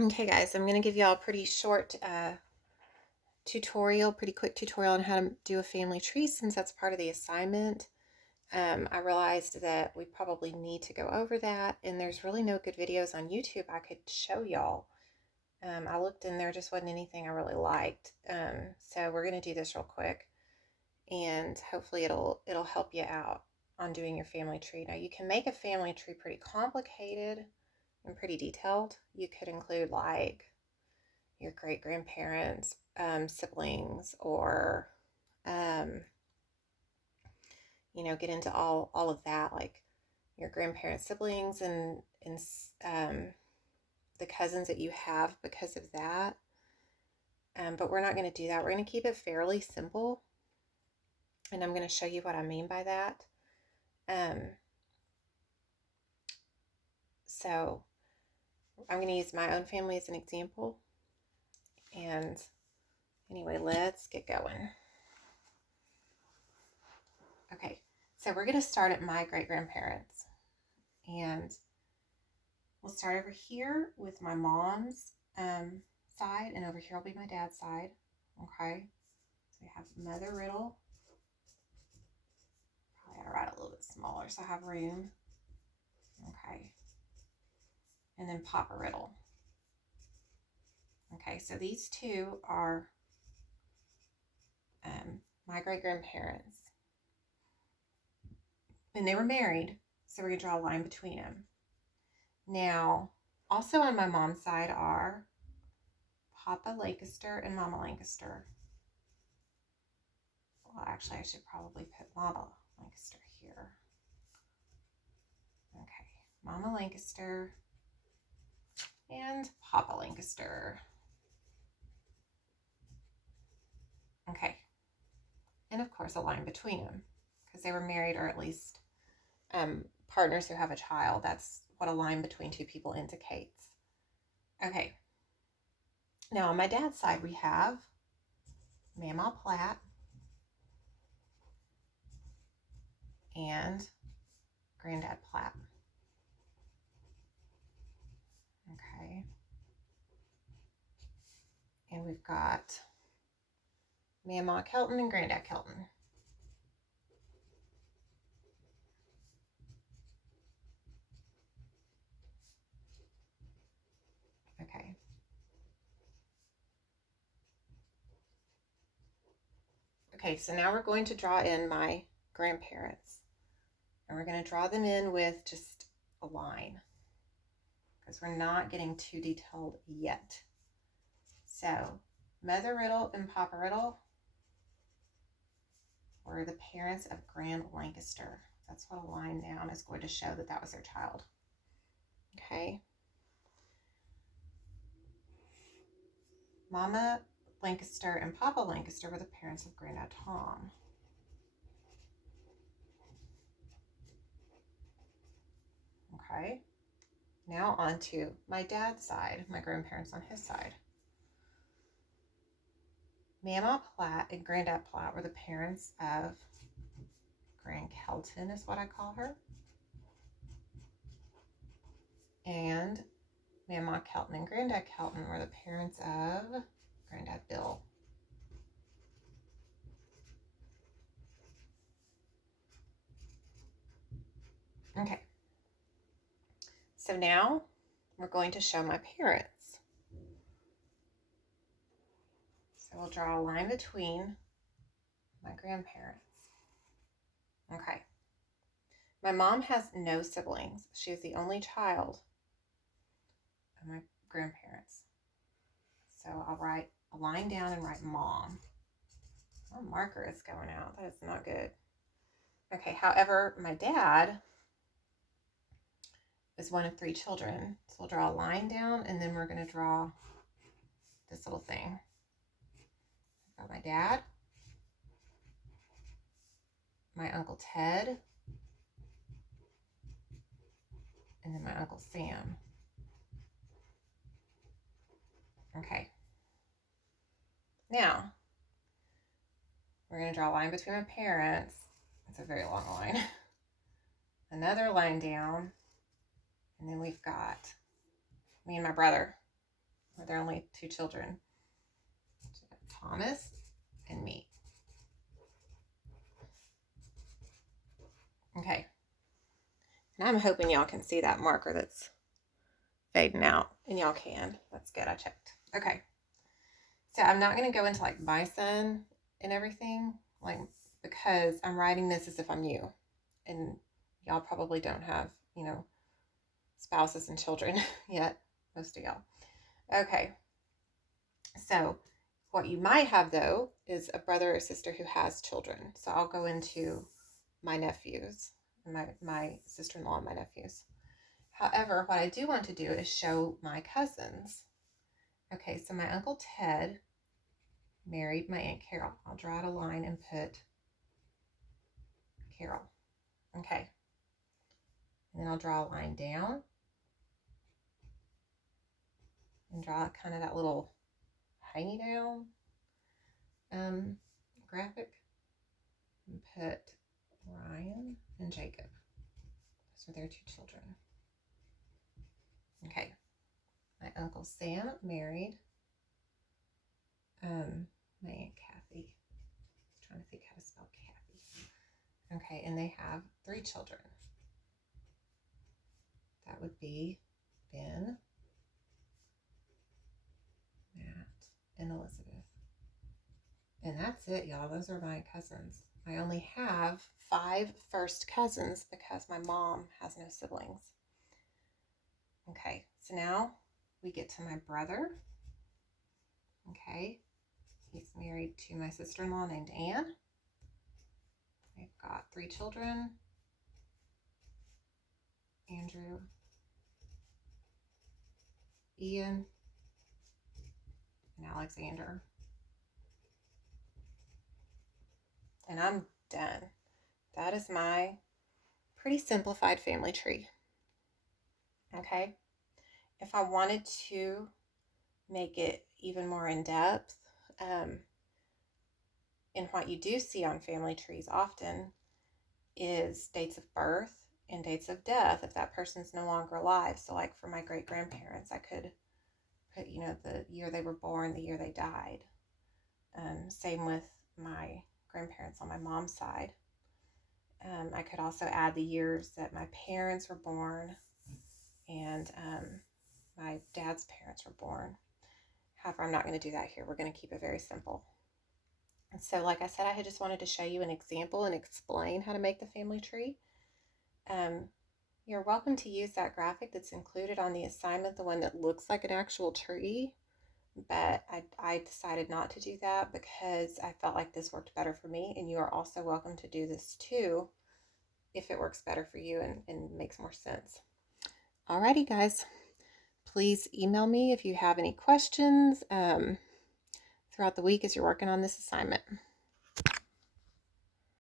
Okay, guys, I'm going to give y'all a pretty short tutorial, pretty quick tutorial on how to do a family tree since that's part of the assignment. I realized that we probably need to go over that, and there's really no good videos on YouTube I could show y'all. I looked and there just wasn't anything I really liked. So we're going to do this real quick, and hopefully it'll help you out on doing your family tree. Now, you can make a family tree pretty complicated and pretty detailed. You could include like your great grandparents, siblings, or um, get into all of that, like your grandparents, siblings, and the cousins that you have because of that. But we're not going to do that. We're going to keep it fairly simple, and I'm going to show you what I mean by that. Um, so I'm going to use my own family as an example. And anyway, let's get going. Okay, so we're going to start at my great grandparents. And we'll start over here with my mom's side, and over here will be my dad's side. Okay, so we have Mother Riddle. Probably ought to write a little bit smaller so I have room. Okay, and then Papa Riddle. Okay, so these two are my great grandparents, and they were married, so we're going to draw a line between them. Now, also on my mom's side are Papa Lancaster and Mama Lancaster. Well, actually, I should probably put Mama Lancaster here. Okay, Mama Lancaster and Papa Lancaster. Okay, and of course a line between them because they were married, or at least partners who have a child. That's what a line between two people indicates. Okay, now on my dad's side we have Mama Platt and Granddad Platt. Okay, and we've got Mama Kelton and Granddad Kelton. Okay. Okay, so now we're going to draw in my grandparents. And we're going to draw them in with just a line because we're not getting too detailed yet. So, Mother Riddle and Papa Riddle were the parents of Grand Lancaster. That's what a line down is going to show that was their child. Okay. Mama Lancaster and Papa Lancaster were the parents of Granddad Tom. Okay. Now on to my dad's side, my grandparents on his side. Mama Platt and Granddad Platt were the parents of Grand Kelton, is what I call her. And Mama Kelton and Granddad Kelton were the parents of Granddad Bill. Okay. So now we're going to show my parents. So we'll draw a line between my grandparents. Okay. My mom has no siblings. She is the only child of my grandparents. So I'll write a line down and write Mom. My marker is going out. That is not good. Okay, however, my dad is one of 3 children. So we'll draw a line down, and then we're going to draw this little thing. I've got my dad, my Uncle Ted, and then my Uncle Sam. Okay. Now, we're going to draw a line between my parents. It's a very long line. Another line down. And then we've got me and my brother. Or there are only 2 children. Thomas and me. Okay. And I'm hoping y'all can see that marker that's fading out. And y'all can. That's good. I checked. Okay. So I'm not going to go into like my son and everything, like, because I'm writing this as if I'm you. And y'all probably don't have, spouses and children yet. Most of y'all. Okay. So what you might have, though, is a brother or sister who has children. So I'll go into my nephews, my sister-in-law and my nephews. However, what I do want to do is show my cousins. Okay, so my Uncle Ted married my Aunt Carol. I'll draw out a line and put Carol. Okay. And then I'll draw a line down and draw kind of that little hanging down graphic and put Ryan and Jacob. Those are their 2 children. Okay. My Uncle Sam married my Aunt Kathy. I was trying to think how to spell Kathy. Okay, and they have 3 children. That would be Ben, Matt, and Elizabeth. And that's it, y'all. Those are my cousins. I only have 5 first cousins because my mom has no siblings. Okay, so now we get to my brother. Okay, he's married to my sister-in-law named Anne. They've got 3 children. Andrew, Ian, and Alexander. And I'm done. That is my pretty simplified family tree. Okay. If I wanted to make it even more in depth, and what you do see on family trees often is dates of birth and dates of death if that person's no longer alive. So like for my great grandparents, I could put, the year they were born, the year they died. Same with my grandparents on my mom's side. I could also add the years that my parents were born and my dad's parents were born. However, I'm not going to do that here. We're going to keep it very simple. And so, like I said, I had just wanted to show you an example and explain how to make the family tree. You're welcome to use that graphic that's included on the assignment, the one that looks like an actual tree. But I decided not to do that because I felt like this worked better for me. And you are also welcome to do this too if it works better for you and makes more sense. Alrighty, guys. Please email me if you have any questions throughout the week as you're working on this assignment.